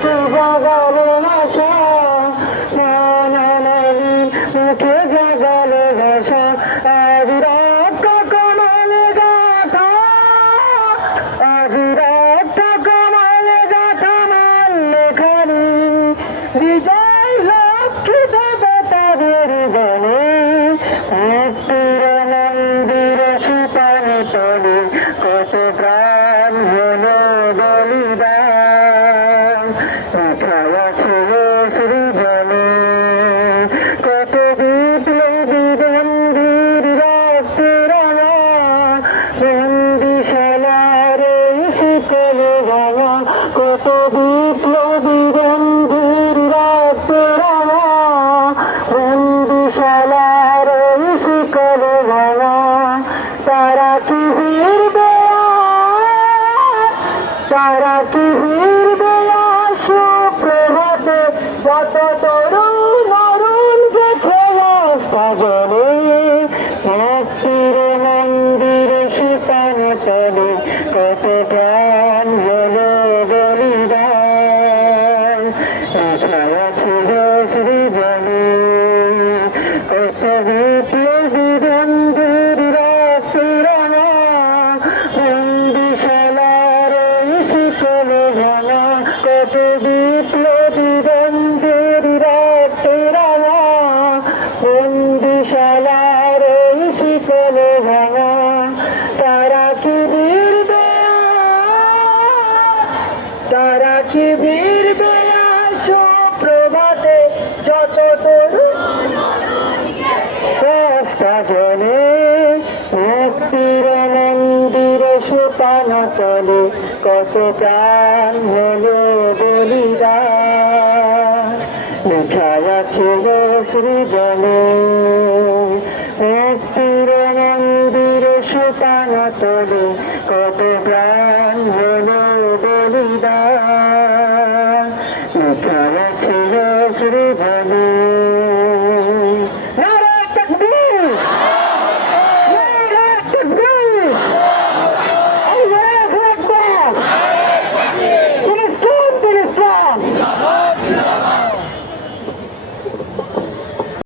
কি জাগালো ভাষা মনালি মুখে জাগালো ভাষা আজ রাত কমল গাথা আজ রাত কমল গাথা মাল্যখানি বিজয় লক্ষ্মী দেবতাদের বনে মুক্তির মন্দির সুপান তলে কত প্রাণ হলো বলিদান কোথায় আছে সৃজনে কত বিপ্লবী বন্ধুর রক্তের বন্দিশালার শিকল ভাঙা কত বিপ্লবী বন্ধুর রক্তের বন্দিশালার শিকল ভাঙা তারা কি ফিরবে তারা কি ফিরবে সুপ্রভাতে যত তরুণ অরুণ গেছে সাজনে মুক্তির মন্দির সুতান তলে কত প্রাণ হলো বলিদান কোথায় ছিল সৃজনে কত বিপ্লবী বন্ধুর রক্তের বন্দিশালার শিকল ভাঙা কত বিপ্লবী বন্ধুর রক্তের বন্দিশালার শিকল ভাঙা তারা কি বীরবে তারা কি বীরবে সুপ্রভাতে যত তরুণ জলে মুক্তির মন্দির সুপান তলে কত প্রাণ হলো বলিদান লেখায় ছিল সৃজনে মুক্তির মন্দির সুপান তলে কত প্রাণ হলো বলিদান লেখায় ছিল সৃজনে।